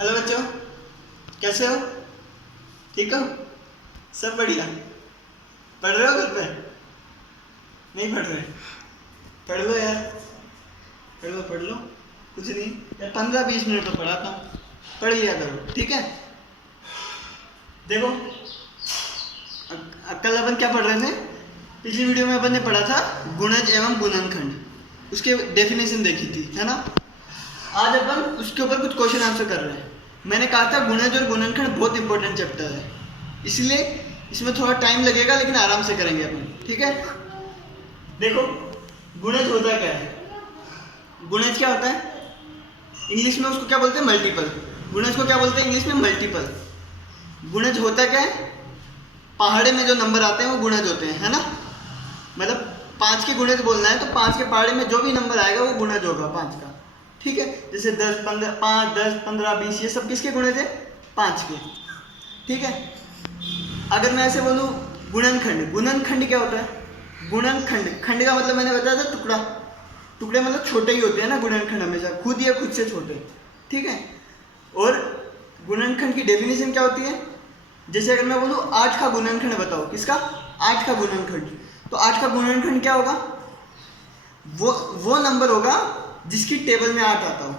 Hello बच्चों, कैसे हो? ठीक हो? सब बढ़िया। पढ़ रहे हो घर पे? नहीं पढ़ रहे? पढ़ लो यार, पढ़ लो। कुछ नहीं यार, 15-20 मिनट तो पढ़ाता हूँ, पढ़ लिया करो, ठीक है? देखो, कल अपन क्या पढ़ रहे थे? पिछली वीडियो में अपन ने पढ़ा था गुणज एवं गुणनखंड, उसके डेफिनेशन देखी थी, है ना? आज अपन उसके ऊपर कुछ क्वेश्चन आंसर कर रहे हैं। मैंने कहा था गुणज और गुणनखंड बहुत इंपॉर्टेंट चैप्टर है, इसलिए इसमें थोड़ा टाइम लगेगा, लेकिन आराम से करेंगे अपन, ठीक है? देखो, गुणज होता क्या है? गुणज क्या होता है? इंग्लिश में उसको क्या बोलते हैं? मल्टीपल। गुणज को क्या बोलते हैं इंग्लिश में? मल्टीपल। गुणज होता क्या है? पहाड़े में जो नंबर आते हैं वो गुणज होते हैं, है ना? मतलब 5 के गुणज बोलना है तो 5 के पहाड़े में जो भी नंबर आएगा वो गुणज होगा 5 का, ठीक है? जैसे 10, 15, 5, 10, 15, 20 ये सब किसके गुणज है? 5 के, ठीक है? अगर मैं ऐसे बोलूँ गुणनखंड, गुणनखंड क्या होता है? गुणनखंड, खंड का मतलब मैंने बताया था टुकड़ा, टुकड़े मतलब छोटे ही होते हैं ना गुणनखंड, हमेशा खुद या खुद से छोटे, ठीक है? और गुणनखंड की डेफिनेशन क्या होती है? जैसे अगर मैं बोलूँ 8 का गुणनखंड बताओ, किसका? 8 का गुणनखंड, तो 8 का गुणनखंड क्या होगा? वो नंबर होगा जिसकी टेबल में 8 आता हो।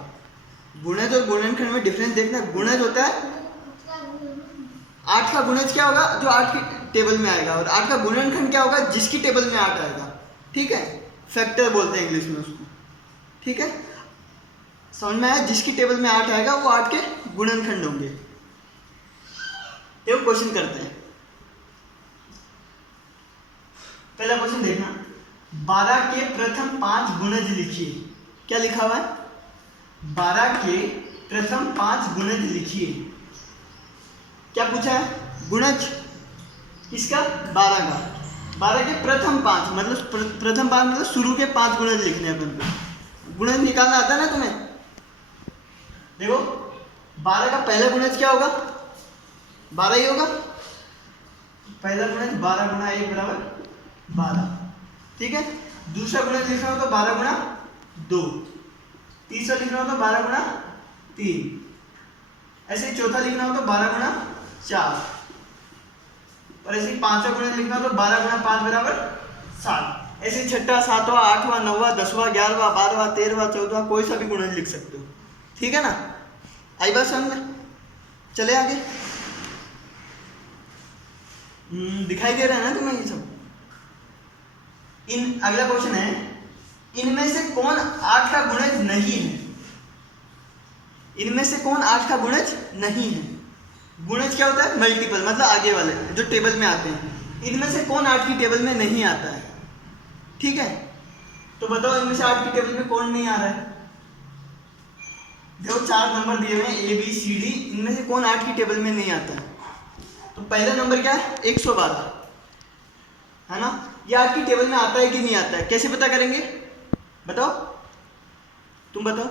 गुणज और गुणनखंड में डिफरेंस देखना। गुणज होता है 8 का गुणज क्या होगा? जो 8 की टेबल में आएगा, और 8 का गुणनखंड क्या होगा? जिसकी टेबल में 8 आएगा, ठीक है? फैक्टर बोलते हैं इंग्लिश में उसको, ठीक है? समझ में आया? जिसकी टेबल में 8 आएगा वो 8 के गुणनखंड होंगे। एक क्वेश्चन करते हैं। पहला क्वेश्चन देखना, 12 के प्रथम 5 गुणज लिखिए। क्या लिखा हुआ है? 12 के प्रथम 5 गुणज लिखिए। क्या पूछा है? गुणज किसका? 12 का। 12 के प्रथम 5 मतलब प्रथम 5 मतलब शुरू के 5 गुणज लिखने हैं अपन को। गुणज निकालना आता है ना तुम्हें? देखो, 12 का पहला गुणज क्या होगा? 12 ही होगा। पहला गुणज 12 गुणा 1 बराबर 12, ठीक है? दूसरा गुणज लिखना हो तो 12 गुणा 2, तीसरा लिखना हो तो 12 गुणा 3, ऐसे ही चौथा लिखना हो तो 12 गुणा 4, और ऐसे ही पांचवा गुणज लिखना हो तो 12 गुणा 5 बराबर 7। ऐसे ही छठा, सातवां, आठवां, 9वां, 10वां, 11वां, 12वां, 13वां, 14वां कोई सा भी गुणज लिख सकते हो, ठीक है ना? आई बात समझ में? चले आगे। दिखाई दे रहा है ना तुम्हें ये सब? अगला क्वेश्चन है, इनमें से कौन 8 का गुणज नहीं है? इनमें से कौन 8 का गुणज नहीं है? गुणज क्या होता है? मल्टीपल, मतलब आगे वाले जो टेबल में आते हैं। इनमें से कौन 8 की टेबल में नहीं आता है? ठीक है, तो बताओ इनमें से 8 की टेबल में कौन नहीं आ रहा है? देखो 4 नंबर दिए हुए हैं A B C D, इनमें से कौन 8 की टेबल में नहीं आता है? तो पहला नंबर क्या है? 112, है ना? ये 8 की टेबल में आता है कि नहीं आता है? कैसे पता करेंगे? बताओ, तुम बताओ।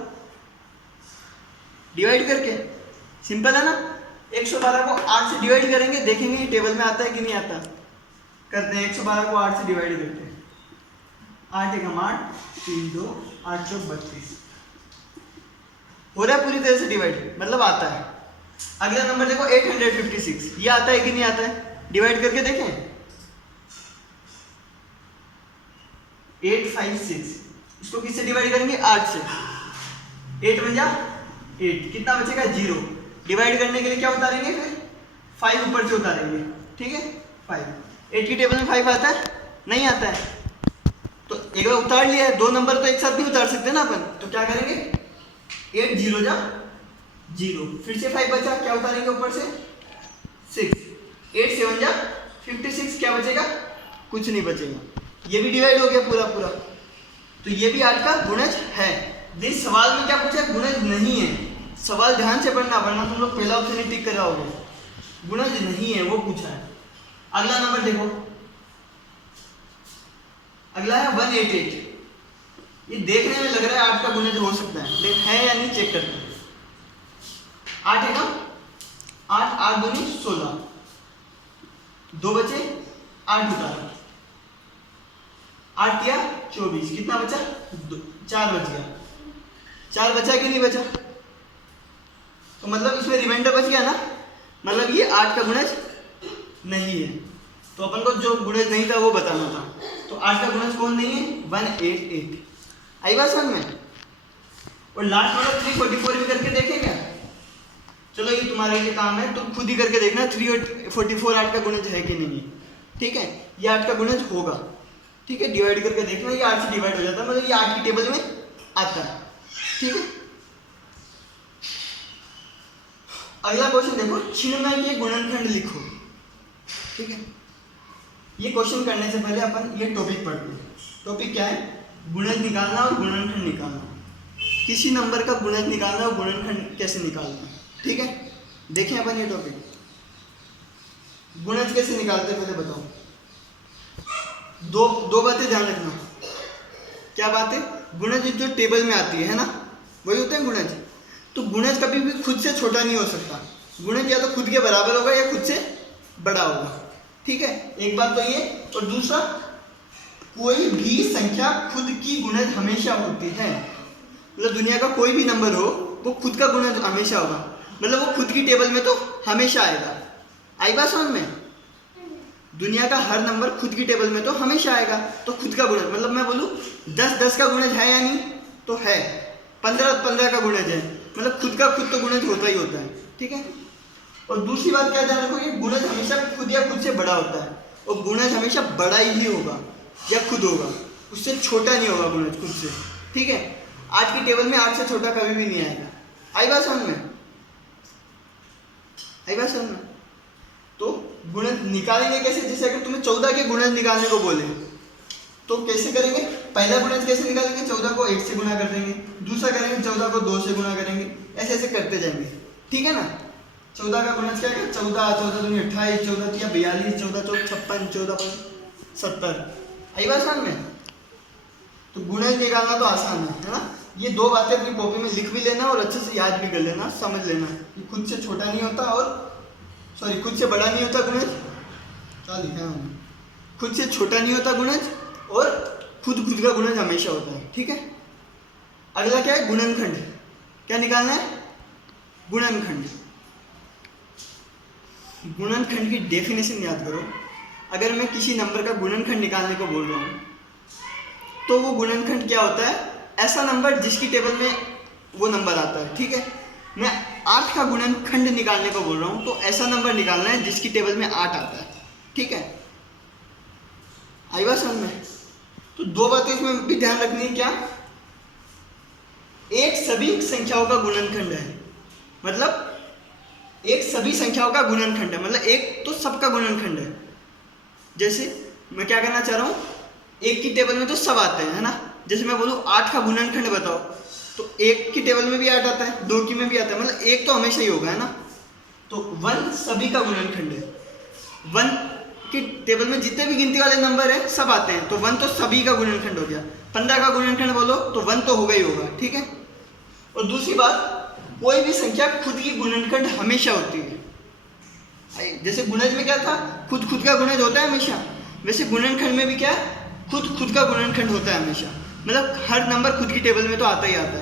डिवाइड करके, सिंपल है ना? 112 को 8 से डिवाइड करेंगे, देखेंगे ये टेबल में आता है कि नहीं आता। करते हैं, 112 को 8 से डिवाइड करते हैं। 8 एकम 8, 3 2, 8 चौक 32, हो रहा है पूरी तरह से डिवाइड, मतलब आता है। अगला नंबर देखो 856, ये आता है कि नहीं आता है? डिवाइड करके देखें। 856, इसको किससे डिवाइड करेंगे? 8 से। 8 बन जा 8, कितना बचेगा? 0। डिवाइड करने के लिए क्या उतारेंगे? फिर 5 ऊपर से उतारेंगे, ठीक है? 5। 8 की टेबल में 5 आता है? नहीं आता है। तो एक बार उतार लिया है, 2 नंबर तो एक साथ नहीं उतार सकते ना अपन, तो क्या करेंगे? 8 0 जा 0, फिर से 5 बचा, क्या उतारेंगे ऊपर से? 6। 8 7 जा 56, क्या बचेगा? कुछ नहीं बचेगा। ये भी डिवाइड हो गया पूरा पूरा, तो ये भी 8 का गुणज है। इस सवाल में क्या पूछा? गुणज नहीं है। सवाल ध्यान से पढ़ना, वरना तुम लोग पहला ऑप्शन ही टिक कर जाओगे। गुणज नहीं है वो पूछा है। अगला नंबर देखो, अगला है 188। ये देखने में लग रहा है 8 का गुणज हो सकता है, लेकिन है या नहीं चेक करते हैं। 8 है ना? 8 8 दूनी 16, 2 बचे, 8 उतारा, 8 किया 24, कितना बचा? 4 बच गया। 4 बचा कि नहीं बचा? तो मतलब इसमें रिमाइंडर बच गया ना, मतलब ये 8 का गुणज नहीं है। तो अपन को जो गुणज नहीं था वो बताना था। तो 8 का गुणज कौन नहीं है? 188। आई बात समझ में? और लास्ट वाला 344 भी करके देखें क्या? चलो ये तुम्हारे लिए काम है, तुम खुद ही करके देखना 344 8 का गुणज है कि नहीं है। ठीक है, ये 8 का गुणज होगा। ठीक है, डिवाइड करके देखना, ये 8 से डिवाइड हो जाता है, मतलब ये 8 की टेबल में आता है। ठीक है, अगला क्वेश्चन देखो, छिन्नमय के गुणनखंड लिखो। ठीक है, ये क्वेश्चन करने से पहले अपन ये टॉपिक पढ़ते हैं। टॉपिक क्या है? गुणज निकालना और गुणनखंड निकालना। किसी नंबर का गुणज निकालना और गुणनखंड कैसे निकालना। ठीक है, देखें अपन ये टॉपिक। गुणज कैसे निकालते हैं पहले बताओ। दो बातें ध्यान रखना। क्या बात है? गुणज जो टेबल में आती है ना, वही होते हैं गुणज। तो गुणज कभी भी खुद से छोटा नहीं हो सकता। गुणज या तो खुद के बराबर होगा या खुद से बड़ा होगा। ठीक है, एक बात तो ये। और दूसरा, कोई भी संख्या खुद की गुणज हमेशा होती है। मतलब दुनिया का कोई भी नंबर हो, वो खुद का गुणज हमेशा होगा, मतलब वो खुद की टेबल में तो हमेशा आएगा। आई बात समझ में? दुनिया का हर नंबर खुद की टेबल में तो हमेशा आएगा। तो खुद का गुणज, मतलब मैं बोलूँ 10 का गुणज है या नहीं, तो है। 15 का गुणज है, मतलब खुद का खुद तो गुणज होता ही होता है। ठीक है, और दूसरी बात क्या ध्यान रखोगे, गुणज हमेशा खुद या खुद से बड़ा होता है। और गुणज हमेशा बड़ा ही होगा या खुद होगा, उससे छोटा नहीं होगा गुणज खुद से। ठीक है, 8 की टेबल में 8 से छोटा कभी भी नहीं आएगा। आई बात समझ में? आई बात समझ में? तो गुणज निकालेंगे कैसे? जैसे अगर तुम्हें 14 के गुणज निकालने को बोले तो कैसे करेंगे? पहला गुणज कैसे निकालेंगे? 14 को 8 से गुणा कर देंगे, दूसरा करेंगे 14 को 2 से गुणा करेंगे, ऐसे ऐसे करते जाएंगे। ठीक है ना? 14 का गुणज क्या है? 14 दूनी 28, 14 तिया 42, 14 चौक 56, 14 70। आई बात समझ में? तो गुणज निकालना तो आसान है ना? ये दो बातें अपनी कॉपी में लिख भी लेना और अच्छे से याद भी कर लेना, समझ लेना कि खुद से छोटा नहीं होता और खुद से बड़ा नहीं होता गुणज। क्या लिखा है? खुद से छोटा नहीं होता गुणज और खुद का गुणज हमेशा होता है। ठीक है, अगला क्या है? गुणनखंड। क्या निकालना है? गुणनखंड। गुणनखंड की डेफिनेशन याद करो। अगर मैं किसी नंबर का गुणनखंड निकालने को बोल रहा हूँ तो वो गुणनखंड क्या होता है? ऐसा नंबर जिसकी टेबल में वो नंबर आता है। ठीक है, मैं 8 का गुणनखंड निकालने को बोल रहा हूँ तो ऐसा नंबर निकालना है जिसकी टेबल में 8 आता है। ठीक है, आई बात समझ में? तो दो बातें इसमें भी ध्यान रखनी है। क्या? एक सभी संख्याओं का गुणनखंड है, मतलब एक सभी संख्याओं का गुणनखंड है, मतलब एक तो सबका गुणनखंड है। जैसे मैं क्या करना चाह रहा हूँ, एक की टेबल में तो सब आते हैं, है ना? जैसे मैं बोलूँ 8 का गुणनखंड बताओ, तो एक की टेबल में भी 8 आता है, 2 की में भी आता है, मतलब एक तो हमेशा ही होगा, है ना? तो 1 सभी का गुणनखंड है। 1 की टेबल में जितने भी गिनती वाले नंबर है सब आते हैं, तो 1 तो सभी का गुणनखंड हो गया। 15 का गुणनखंड बोलो तो 1 तो होगा ही होगा। ठीक है, और दूसरी बात, कोई भी संख्या खुद की गुणनखंड हमेशा होती है। जैसे गुणज में क्या था? खुद का गुणज होता है हमेशा, वैसे गुणनखंड में भी क्या है? खुद का गुणनखंड होता है हमेशा, मतलब हर नंबर खुद की टेबल में तो आता ही आता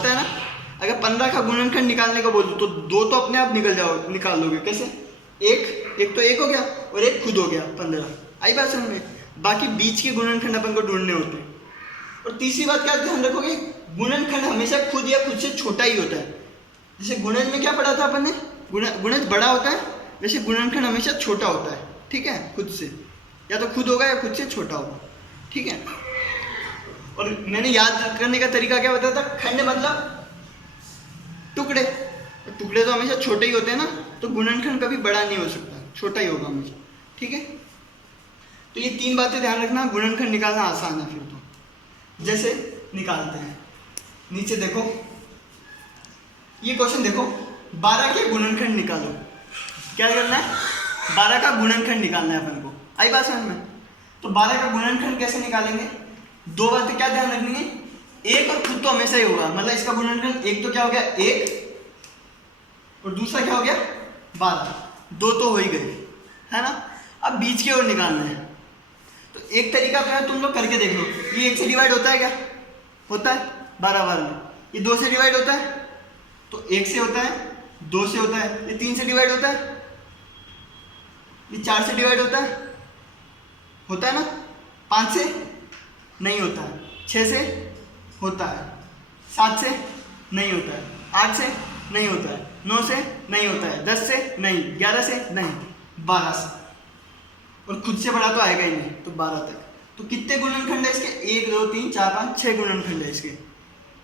है ना? अगर 15 का गुणनखंड निकालने को बोलूँ तो 2 तो अपने आप निकाल लोगे। कैसे? एक तो एक हो गया और एक खुद हो गया 15। आई बात समझ में? बाकी बीच के गुणनखंड अपन को ढूंढने होते हैं। और तीसरी बात क्या ध्यान रखोगे, गुणनखंड हमेशा खुद या खुद से छोटा ही होता है। जैसे गुणज में क्या पढ़ा था अपन ने, गुणज बड़ा होता है, वैसे गुणनखंड हमेशा छोटा होता है। ठीक है, खुद से या तो खुद होगा या खुद से छोटा होगा। ठीक है, और मैंने याद करने का तरीका क्या बताया था, खंड मतलब टुकड़े। टुकड़े तो हमेशा छोटे ही होते हैं ना, तो गुणनखंड कभी बड़ा नहीं हो सकता, छोटा ही होगा हमेशा। ठीक है, तो ये 3 बातें ध्यान रखना, गुणनखंड निकालना आसान है। फिर तो जैसे निकालते हैं, नीचे देखो ये क्वेश्चन देखो, 12 के गुणनखंड निकालो। क्या करना है? 12 का गुणनखंड निकालना है अपन को। आई बात समझ में? तो 12 का गुणनखंड कैसे निकालेंगे? 2 बातें क्या ध्यान रखनी है, एक और खुद तो हमेशा ही होगा, मतलब इसका गुणनखंड एक तो क्या हो गया 1 और दूसरा क्या हो गया 12, 2 तो हो ही गए, है ना? अब बीच की ओर निकालना है। तो एक तरीका क्या है, तुम लोग करके देख लो। ये 1 से डिवाइड होता है क्या? होता है 12 में। ये 2 से डिवाइड होता है तो 1 से होता है, 2 से होता है, ये 3 से डिवाइड होता है, ये 4 से डिवाइड होता है ना, 5 से नहीं होता है, 6 से होता है, 7 से नहीं होता है, 8 से नहीं होता है, 9 से नहीं होता है, 10 से नहीं, 11 से नहीं, 12 से, और खुद से बड़ा तो आएगा ही नहीं, तो 12 तक। तो कितने गुणनखंड है इसके? 1 2 3 4 5 6 गुणनखंड है इसके।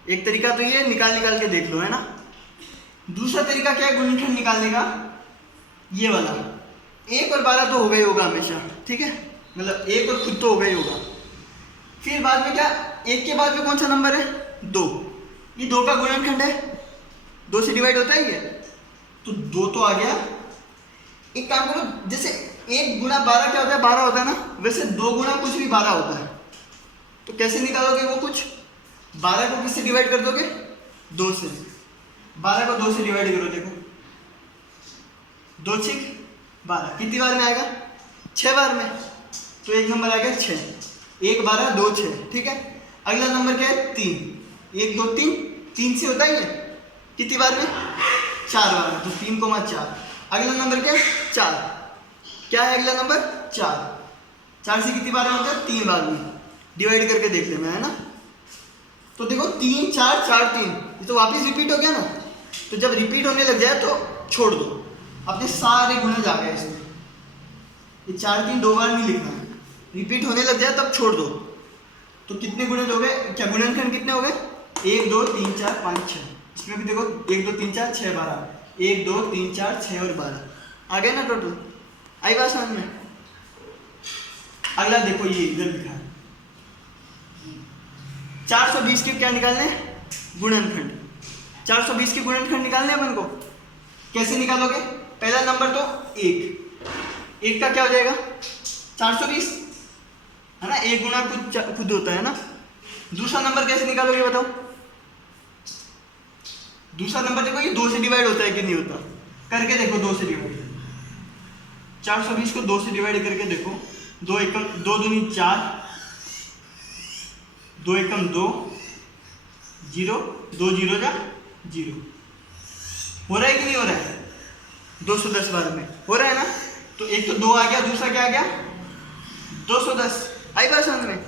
एक तरीका तो ये निकाल के देख लो, है ना। दूसरा तरीका क्या है गुणनखंड निकालने का? ये वाला, 1 और 12 तो होगा ही होगा हमेशा, ठीक है, मतलब 1 और खुद तो होगा ही होगा। फिर बाद में क्या, 1 के बाद में कौन सा नंबर है? 2। ये 2 का गुणनखंड है, 2 से डिवाइड होता है ये, तो 2 तो आ गया। एक काम करो, जैसे 1 गुणा 12 क्या होता है? 12 होता है ना, वैसे 2 गुणा कुछ भी 12 होता है। तो कैसे निकालोगे वो कुछ? 12 को किससे डिवाइड कर दोगे? 2 से। 12 को 2 से डिवाइड करो, देखो 2 6 12, कितनी बार में आएगा? 6 बार में। तो एक नंबर आ गया 6, 1 12 2 6, ठीक है। अगला नंबर क्या है? 3, 1 2 3, 3 से होता है ये, कितनी बार में? 4 बार में, तो 3 4। अगला नंबर क्या है? 4, क्या है अगला नंबर? 4, 4 से कितनी बार में होता है? 3 बार में। डिवाइड करके देख लेना, है ना। तो देखो 3 4 4 3, ये तो वापस रिपीट हो गया ना। तो जब रिपीट होने लग जाए तो छोड़ दो, अपने सारे गुणज आ गए इसमें। ये 4 3 2 बार नहीं लिखना है, रिपीट होने लग जाए तब छोड़ दो। तो कितने गुणज हो गए, क्या गुणनखंड कितने हो गए? 1 2 3 4 5 6। इसमें भी देखो 1 2 3 4 6 12, 1 2 3 4 6 और 12 आ गए ना टोटल। आई बात समझ में? अगला देखो, ये इधर लिखा है 420 के क्या निकालने? गुणनखंड। 420 के गुणनखंड निकालने अपन को। कैसे निकालोगे? पहला नंबर तो 1 का क्या हो जाएगा? 420, है ना, 1 गुणा खुद होता है ना। दूसरा नंबर कैसे निकालोगे बताओ? दूसरा नंबर देखो, ये 2 से डिवाइड होता है कि नहीं होता, करके देखो 2 से डिवाइड। 420 को 2 से डिवाइड करके देखो, 2 एकम 2 दूनी 4, 2 एकम 2, 0 2 0 जा 0। हो रहा है कि नहीं हो रहा है? 210 बार में हो रहा है ना। तो एक तो 2 आ गया, दूसरा क्या आ गया? 210। आई बात समझ में?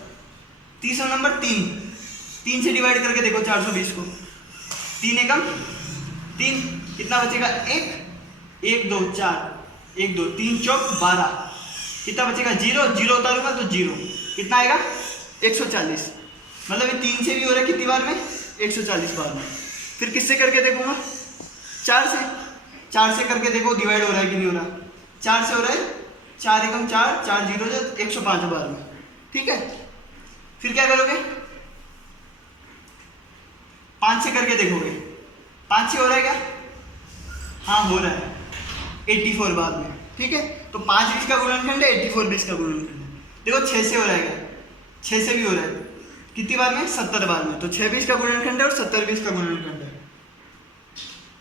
तीसरा नंबर 3 से डिवाइड करके देखो 420 को। 3 एकम 3, कितना बचेगा? 1 1 2 4, 1 2 3 चौक 12, कितना बचेगा? 0 0 उतारूंगा तो 0, कितना आएगा? 140। मतलब ये 3 से भी हो रहा है कितनी बार में? 140 बार में। फिर किससे करके देखूंगा? 4 से करके देखो डिवाइड हो रहा है कि नहीं हो रहा। 4 से हो रहा है, 4 एकम 4 4 0 105 बार में, ठीक है। फिर क्या करोगे? 5 से करके देखोगे, 5 से हो रहा है क्या? हाँ हो रहा है, 84 बार में, ठीक है। तो 5 20 का गुणनखंड है, 84 20 का गुणनखंड है। देखो 6 से हो रहा है क्या? 6 से भी हो रहा है, कितनी बार में? 70 बार में। तो 6 20 का गुणनखंड है और 70 20 का गुणनखंड है।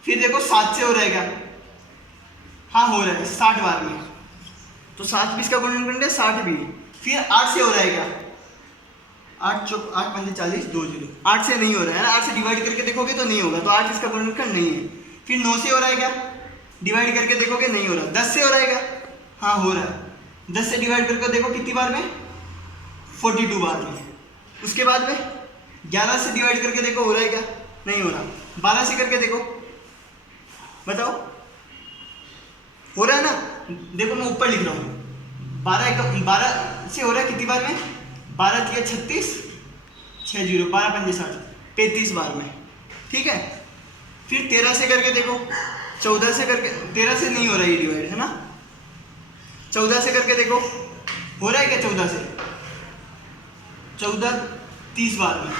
फिर देखो 7 से हो रहा है क्या? हाँ हो रहा है, 60 बार में। तो 7 20 का गुणनखंड है, 60 भी। फिर 8 से हो रहा है क्या? 8 चौक 8 5 40 2 0। 8 से नहीं हो रहा है ना, 8 से डिवाइड करके देखोगे तो नहीं होगा, तो 8 इसका गुणनखंड नहीं है। फिर 9 से हो रहा है क्या? डिवाइड करके देखोगे नहीं हो रहा। 10 से हो रहा है क्या? हाँ हो रहा है। 10 से डिवाइड करके देखो कितनी बार में? 42 बार में। उसके बाद में 11 से डिवाइड करके देखो हो रहा है क्या? नहीं हो रहा। 12 से करके देखो, बताओ हो रहा है ना। देखो मैं ऊपर लिख रहा हूँ, 12 से हो रहा है कितनी बार में? 12 3 36 6 0 12 5 60 35 बार में, ठीक है। फिर 13 से करके देखो, 14 से करके, 13 से नहीं हो रहा है डिवाइड, है ना। 14 से करके देखो हो रहा है क्या? 14 से 14 30 बार में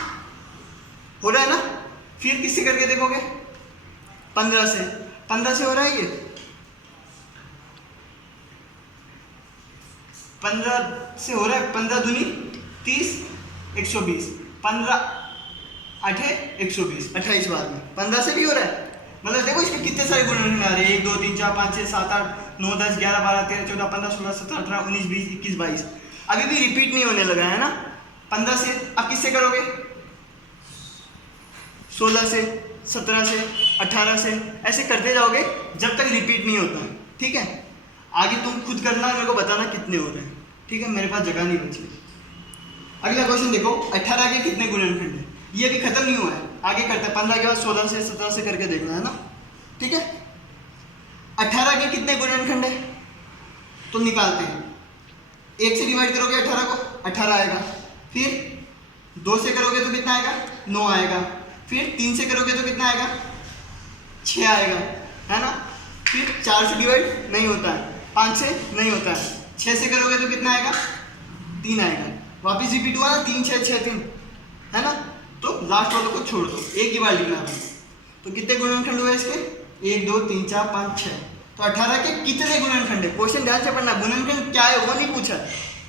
हो रहा है ना। फिर किससे करके देखोगे? 15 से हो रहा है ये। 15 से हो रहा है, 15 दूनी 30 120, 15 8 120 28 बार में। 15 से भी हो रहा है, मतलब देखो इसके कितने सारे गुणनखंड आ रहे हैं? 1 2 3 4 5 6 7 8 9 10 11 12 13 14 15 16 17 18 19 20 21 22। अभी भी रिपीट नहीं होने लगा है ना। 15 से अब किससे करोगे? 16 से, 17 से, 18 से, ऐसे करते जाओगे जब तक रिपीट नहीं होता है। ठीक है, आगे तुम खुद करना, मेरे को बताना कितने हो रहे हैं। ठीक है, मेरे पास जगह नहीं बची। अगला क्वेश्चन देखो, 18 के कितने गुणनखंड है। ये भी खत्म नहीं हुआ है, आगे करते हैं। 15 के बाद 16 से, 17 से करके देखना है ना। ठीक है, 18 के कितने गुणनखंड है तो निकालते हैं। 1 से डिवाइड करोगे 18 को, 18 आएगा। फिर 2 से करोगे तो कितना आएगा, 9 आएगा। फिर 3 से करोगे तो कितना आएगा, 6 आएगा, है ना। फिर 4 से डिवाइड नहीं होता है, 5 से नहीं होता है, 6 से करोगे तो कितना आएगा, 3 आएगा। वापिस रिपीट हुआ ना, 3 6 6 3, है ना। तो लास्ट वालों को छोड़ दो, एक ही बार लिखना है। तो कितने गुणनखंड हुए इसके, 1 2 3 4 5 6। तो 18 के कितने गुणनखंड है, क्वेश्चन ध्यान से पढ़ना। गुणनखंड क्या है वो नहीं पूछा,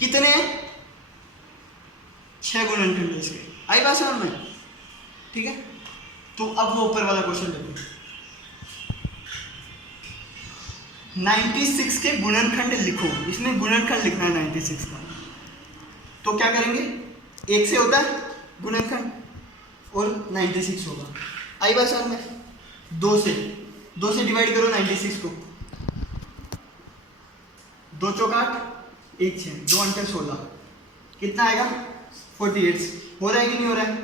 कितने, 6 गुणनखंड है इसके। आई बात समझ में। ठीक है, तो अब वो ऊपर वाला क्वेश्चन देखो, 96 के गुणनखंड लिखो। इसमें गुणनखंड लिखना है 96 का। तो क्या करेंगे, 1 से होता है गुणनखंड और 96 होगा। आई बात समझ में। 2 से डिवाइड करो 96 को, 2 चौक 8, 1 6, 2 अंक 16, कितना आएगा, 48। हो रहा है कि नहीं हो रहा है,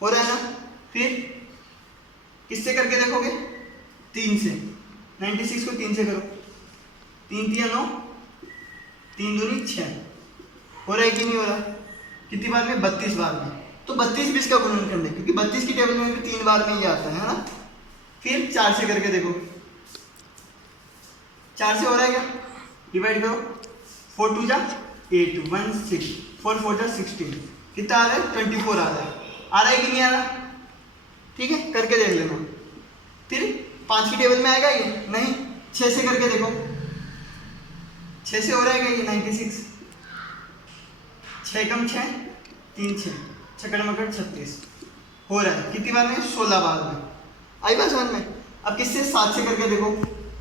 हो रहा है ना। फिर किससे करके देखोगे, 3 से। 96 को 3 से करो, 3 3 9, 3 दूनी 6। हो रहा है कि नहीं हो रहा, कितनी बार में, 32 बार में। तो 32 भी इसका गुणनखंड है, क्योंकि 32 की टेबल में भी 3 बार में ही आता है ना। फिर 4 से करके देखो, 4 से हो रहा है क्या, डिवाइड करो, 4 2 जा 8, 1 6, 4 4 जा 16, कितना आ रहा है, 24 आ रहा है कि नहीं आ रहा। ठीक है, करके देख लेना। फिर 5 की टेबल में आएगा ये, नहीं। 6 से करके देखो, 6 से हो रहा है क्या ये, 96, 6 कम 6 3 6, छकड़ मकड़ 36 हो रहा है, कितनी बार में, 16 बार में। आई बात समझ में। अब किससे, 7 से करके देखो,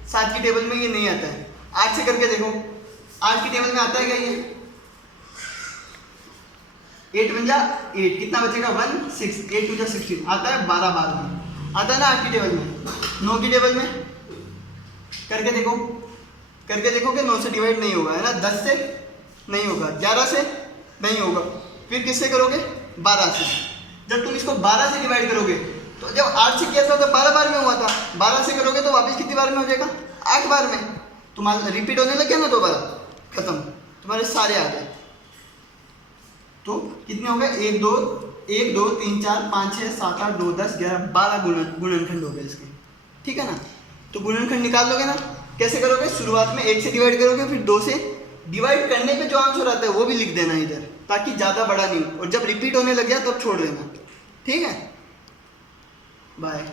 7 की टेबल में ये नहीं आता है। 8 से करके देखो, 8 की टेबल में आता है क्या ये, 8 1 जा 8, कितना बचेगा, 1 6, 8 2 जा 16, आता है 12 बार में, आता है ना 8 की टेबल में। 9 की टेबल में करके देखो, कि 9 से डिवाइड नहीं होगा, है ना। 10 से नहीं होगा, 11 से नहीं होगा। फिर किससे करोगे, 12 से। जब तुम इसको 12 से डिवाइड करोगे, तो जब 8 से किया था तो 12 बार में हुआ था, 12 से करोगे तो वापस कितनी बार में हो जाएगा, 8 बार में। तुम्हारा रिपीट होने लग गया ना, दोबारा खत्म, तुम्हारे सारे आ गए। तो कितने हो गए, 1 2 3 4 5 6 7 8 9 10 11 12 गुणनखंड हो गए इसके। ठीक है ना। तो गुणनखंड निकाल लोगे ना, कैसे करोगे, शुरुआत में 1 से डिवाइड करोगे, फिर 2 से डिवाइड करने पे जो आंसर आता है वो भी लिख देना इधर, ताकि ज़्यादा बड़ा नहीं हो, और जब रिपीट होने लग गया तब छोड़ देना। ठीक है, बाय।